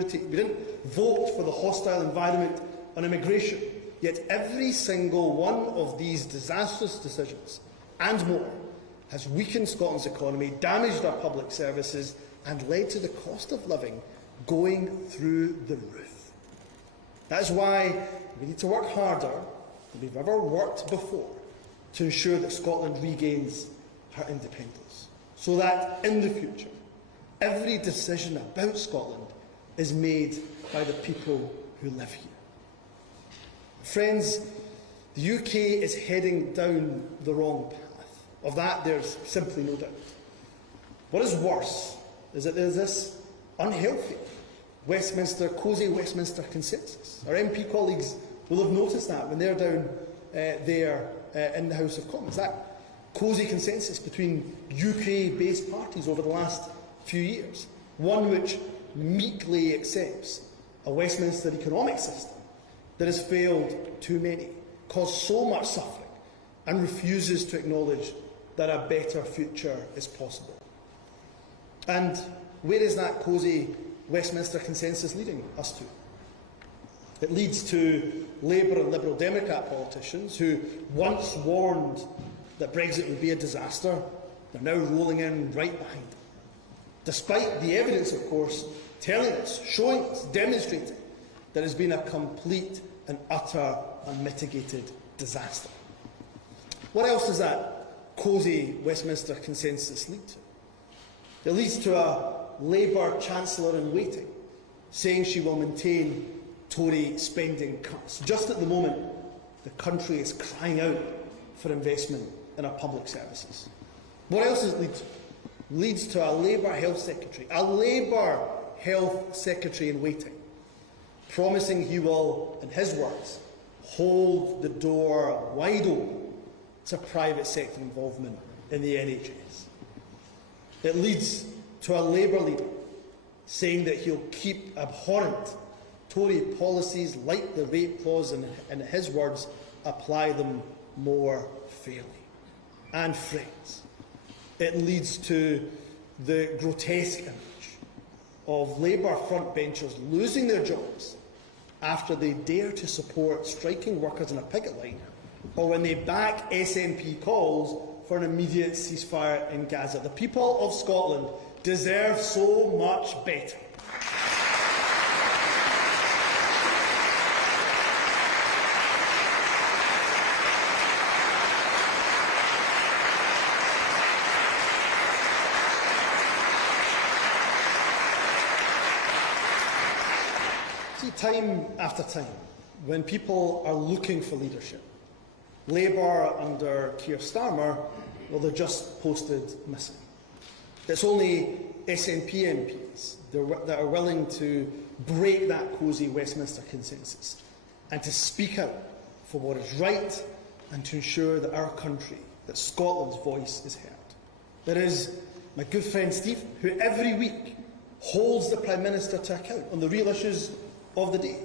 We didn't vote for the hostile environment on immigration, yet every single one of these disastrous decisions and more has weakened Scotland's economy, damaged our public services and led to the cost of living going through the roof. That is why we need to work harder than we've ever worked before to ensure that Scotland regains her independence, so that in the future every decision about Scotland is made by the people who live here. Friends, the UK is heading down the wrong path. Of that there's simply no doubt. What is worse is that there's this unhealthy cosy Westminster consensus. Our MP colleagues will have noticed that when they're down there in the House of Commons. That cosy consensus between UK-based parties over the last few years. One which meekly accepts a Westminster economic system that has failed too many, caused so much suffering, and refuses to acknowledge that a better future is possible. And where is that cosy Westminster consensus leading us to? It leads to Labour and Liberal Democrat politicians who once warned that Brexit would be a disaster. They're now rolling in right behind it. Despite the evidence, of course, telling us, showing us, demonstrating that it has been a complete and utter unmitigated disaster. What else does that cosy Westminster consensus lead to? It leads to a Labour Chancellor in waiting saying she will maintain Tory spending cuts. Just at the moment, the country is crying out for investment in our public services. What else does it lead to? Leads to a Labour Health Secretary in waiting, promising he will, in his words, hold the door wide open to private sector involvement in the NHS. It leads to a Labour leader saying that he'll keep abhorrent Tory policies like the rape clause and, in his words, apply them more fairly. And friends, it leads to the grotesque image of Labour frontbenchers losing their jobs after they dare to support striking workers in a picket line, or when they back SNP calls for an immediate ceasefire in Gaza. The people of Scotland deserve so much better. Time after time, when people are looking for leadership, Labour under Keir Starmer, well, they're just posted missing. It's only SNP MPs that are willing to break that cosy Westminster consensus and to speak out for what is right and to ensure that our country, that Scotland's voice is heard. There is my good friend Stephen, who every week holds the Prime Minister to account on the real issues of the day.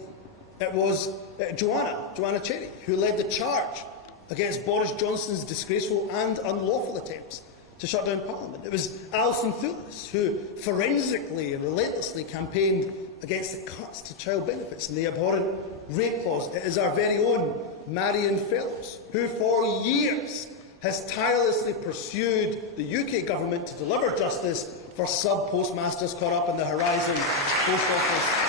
It was Joanna Cherry, who led the charge against Boris Johnson's disgraceful and unlawful attempts to shut down Parliament. It was Alison Thewlis, who forensically and relentlessly campaigned against the cuts to child benefits and the abhorrent rape clause. It is our very own Marion Fellows, who for years has tirelessly pursued the UK government to deliver justice for sub-postmasters caught up in the Horizon Post Office.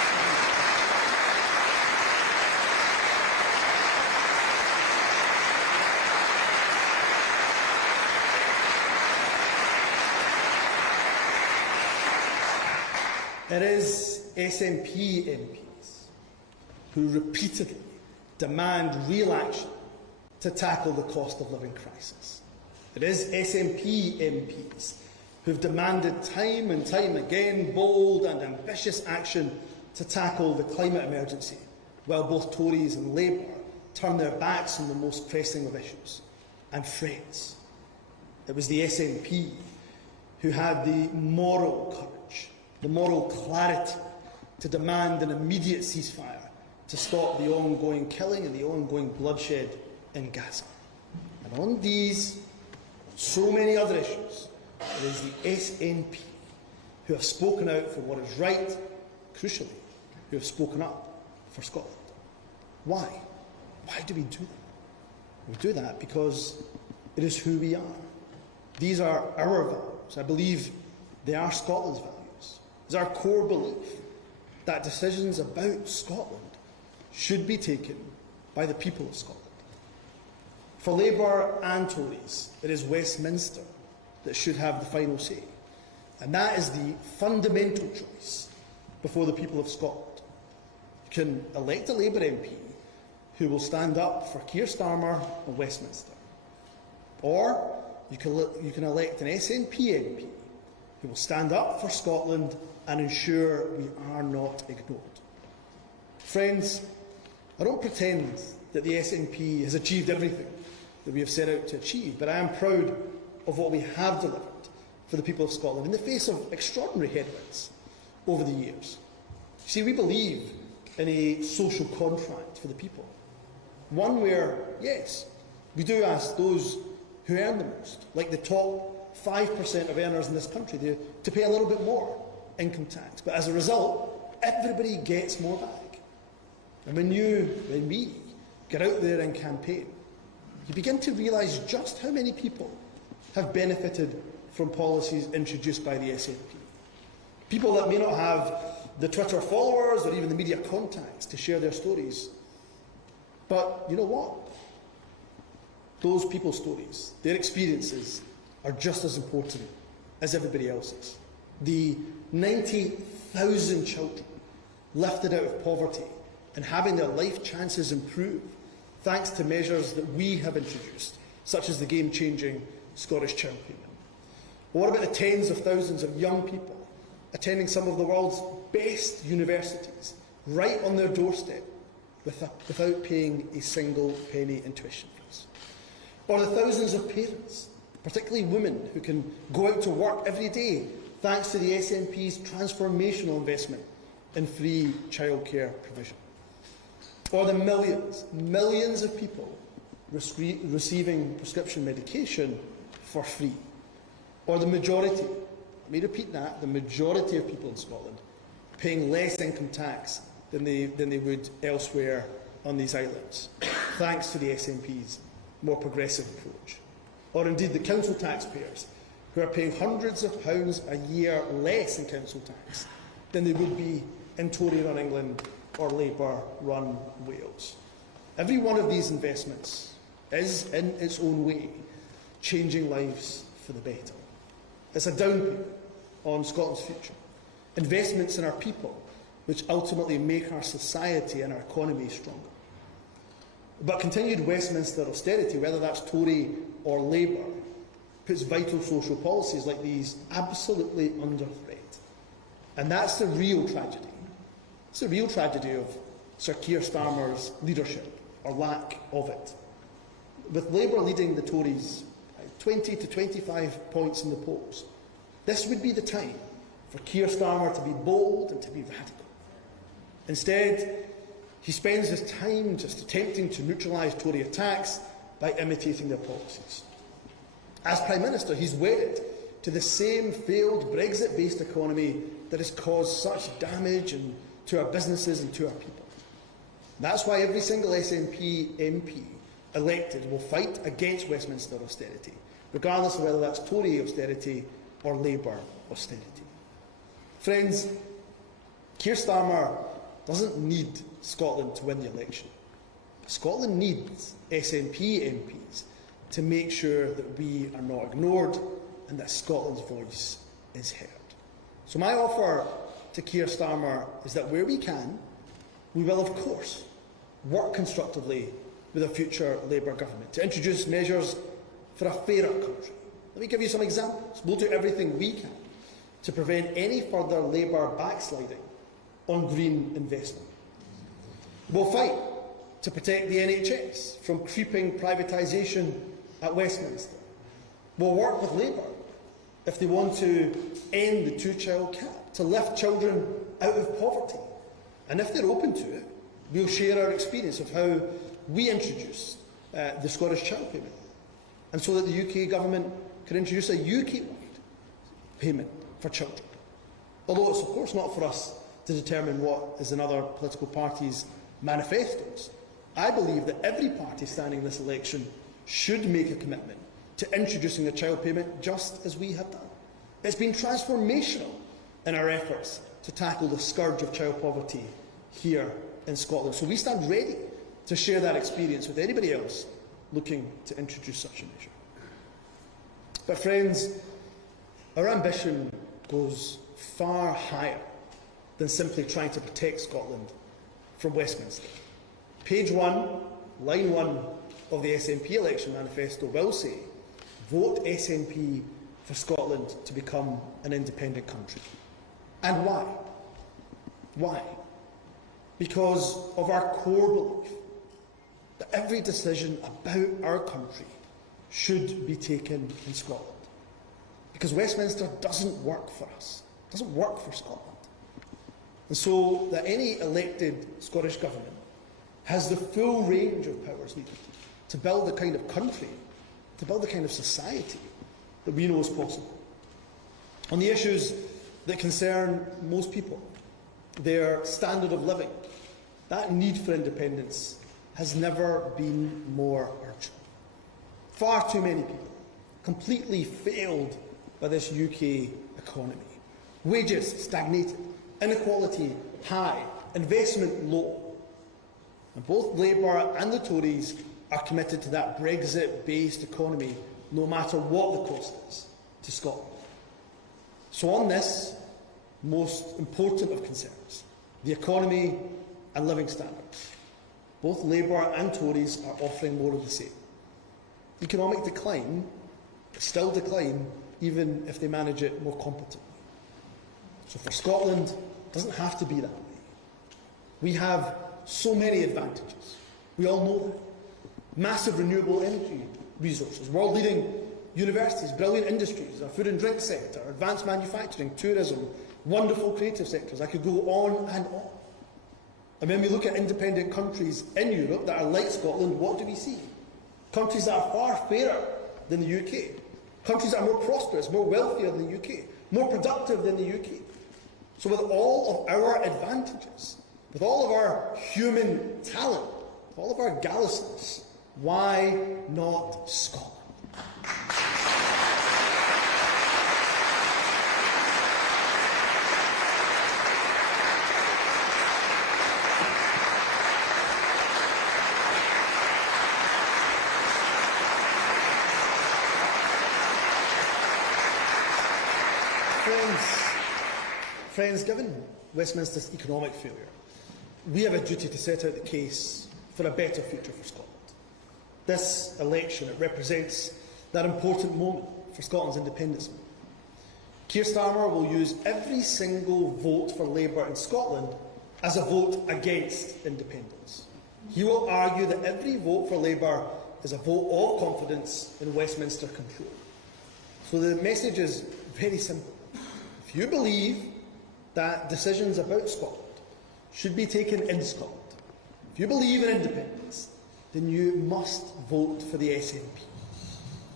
It is SNP MPs who repeatedly demand real action to tackle the cost of living crisis. It is SNP MPs who have demanded time and time again bold and ambitious action to tackle the climate emergency, while both Tories and Labour turn their backs on the most pressing of issues. And friends, it was the SNP who had the moral courage, the moral clarity to demand an immediate ceasefire to stop the ongoing killing and the ongoing bloodshed in Gaza. And on these, so many other issues, it is the SNP who have spoken out for what is right, crucially, who have spoken up for Scotland. Why? Why do we do that? We do that because it is who we are. These are our values. I believe they are Scotland's values. It's our core belief that decisions about Scotland should be taken by the people of Scotland. For Labour and Tories, it is Westminster that should have the final say. And that is the fundamental choice before the people of Scotland. You can elect a Labour MP who will stand up for Keir Starmer and Westminster. Or you can elect an SNP MP who will stand up for Scotland and ensure we are not ignored. Friends, I don't pretend that the SNP has achieved everything that we have set out to achieve, but I am proud of what we have delivered for the people of Scotland in the face of extraordinary headwinds over the years. See, we believe in a social contract for the people. One where, yes, we do ask those who earn the most, like the top 5% of earners in this country, to pay a little bit more income tax. But as a result, everybody gets more back. And when we get out there and campaign, you begin to realise just how many people have benefited from policies introduced by the SNP. People that may not have the Twitter followers or even the media contacts to share their stories. But you know what? Those people's stories, their experiences, are just as important as everybody else's. The 90,000 children lifted out of poverty and having their life chances improved thanks to measures that we have introduced, such as the game-changing Scottish Child Payment. What about the tens of thousands of young people attending some of the world's best universities right on their doorstep without paying a single penny in tuition fees? Or the thousands of parents, particularly women, who can go out to work every day thanks to the SNP's transformational investment in free childcare provision? Or the millions of people receiving prescription medication for free? Or the majority, let me repeat that, the majority of people in Scotland paying less income tax than they would elsewhere on these islands, thanks to the SNP's more progressive approach. Or indeed the council taxpayers, who are paying hundreds of pounds a year less in council tax than they would be in Tory-run England or Labour-run Wales. Every one of these investments is, in its own way, changing lives for the better. It's a down payment on Scotland's future. Investments in our people, which ultimately make our society and our economy stronger. But continued Westminster austerity, whether that's Tory or Labour, puts vital social policies like these absolutely under threat. And that's the real tragedy. It's the real tragedy of Sir Keir Starmer's leadership, or lack of it. With Labour leading the Tories 20 to 25 points in the polls, this would be the time for Keir Starmer to be bold and to be radical. Instead, he spends his time just attempting to neutralise Tory attacks by imitating their policies. As Prime Minister, he's wedded to the same failed Brexit-based economy that has caused such damage to our businesses and to our people. That's why every single SNP MP elected will fight against Westminster austerity, regardless of whether that's Tory austerity or Labour austerity. Friends, Keir Starmer doesn't need Scotland to win the election. Scotland needs SNP MPs to make sure that we are not ignored and that Scotland's voice is heard. So my offer to Keir Starmer is that where we can, we will of course work constructively with a future Labour government to introduce measures for a fairer country. Let me give you some examples. We'll do everything we can to prevent any further Labour backsliding on green investment. We'll fight to protect the NHS from creeping privatisation at Westminster. We'll work with Labour if they want to end the two-child cap, to lift children out of poverty. And if they're open to it, we'll share our experience of how we introduce the Scottish Child Payment, and so that the UK government can introduce a UK-wide payment for children. Although it's of course not for us to determine what is in other political parties' manifestos. I believe that every party standing in this election should make a commitment to introducing a child payment, just as we have done. It's been transformational in our efforts to tackle the scourge of child poverty here in Scotland. So we stand ready to share that experience with anybody else looking to introduce such a measure. But friends, our ambition goes far higher than simply trying to protect Scotland from Westminster. Page 1, line 1 of the SNP election manifesto will say, vote SNP for Scotland to become an independent country. And why? Why? Because of our core belief that every decision about our country should be taken in Scotland. Because Westminster doesn't work for us, doesn't work for Scotland. And so that any elected Scottish Government has the full range of powers needed to build the kind of country, to build the kind of society that we know is possible. On the issues that concern most people, their standard of living, that need for independence has never been more urgent. Far too many people completely failed by this UK economy. Wages stagnated, inequality high, investment low. And both Labour and the Tories are committed to that Brexit-based economy, no matter what the cost is to Scotland. So on this most important of concerns, the economy and living standards, both Labour and Tories are offering more of the same. Economic decline, but still decline, even if they manage it more competently. So for Scotland, it doesn't have to be that way. We have so many advantages. We all know that. Massive renewable energy resources, world-leading universities, brilliant industries, our food and drink sector, advanced manufacturing, tourism, wonderful creative sectors. I could go on and on. And when we look at independent countries in Europe that are like Scotland, what do we see? Countries that are far fairer than the UK. Countries that are more prosperous, more wealthier than the UK, more productive than the UK. So with all of our advantages, with all of our human talent, with all of our gallousness, why not Scotland? Friends, given Westminster's economic failure, we have a duty to set out the case for a better future for Scotland. This election, it represents that important moment for Scotland's independence. Keir Starmer will use every single vote for Labour in Scotland as a vote against independence. He will argue that every vote for Labour is a vote of confidence in Westminster control. So the message is very simple. If you believe that decisions about Scotland should be taken in Scotland, if you believe in independence, then you must vote for the SNP.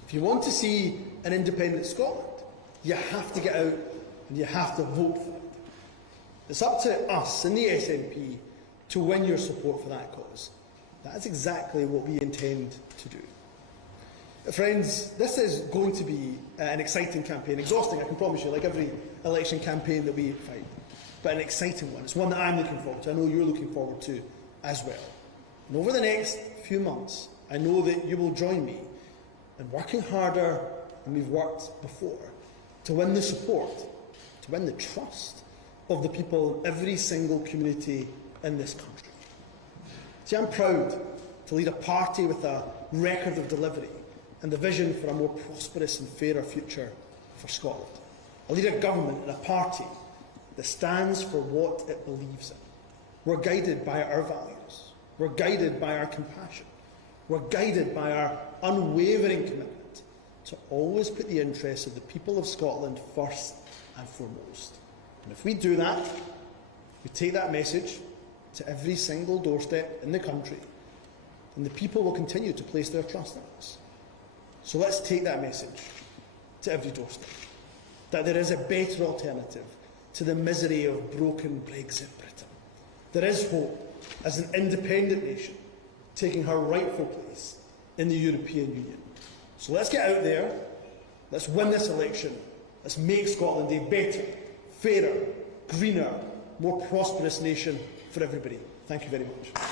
If you want to see an independent Scotland, you have to get out and you have to vote for it. It's up to us in the SNP to win your support for that cause. That's exactly what we intend to do. Friends, this is going to be an exciting campaign, exhausting, I can promise you, like every election campaign that we fight, but an exciting one. It's one that I'm looking forward to. I know you're looking forward to as well. And over the next few months, I know that you will join me in working harder than we've worked before to win the support, to win the trust of the people in every single community in this country. See, I'm proud to lead a party with a record of delivery and the vision for a more prosperous and fairer future for Scotland. I lead a government and a party that stands for what it believes in. We're guided by our values. We're guided by our compassion. We're guided by our unwavering commitment to always put the interests of the people of Scotland first and foremost. And if we do that, we take that message to every single doorstep in the country, then the people will continue to place their trust in us. So let's take that message to every doorstep, that there is a better alternative to the misery of broken Brexit Britain. There is hope as an independent nation taking her rightful place in the European Union. So let's get out there, let's win this election, let's make Scotland a better, fairer, greener, more prosperous nation for everybody. Thank you very much.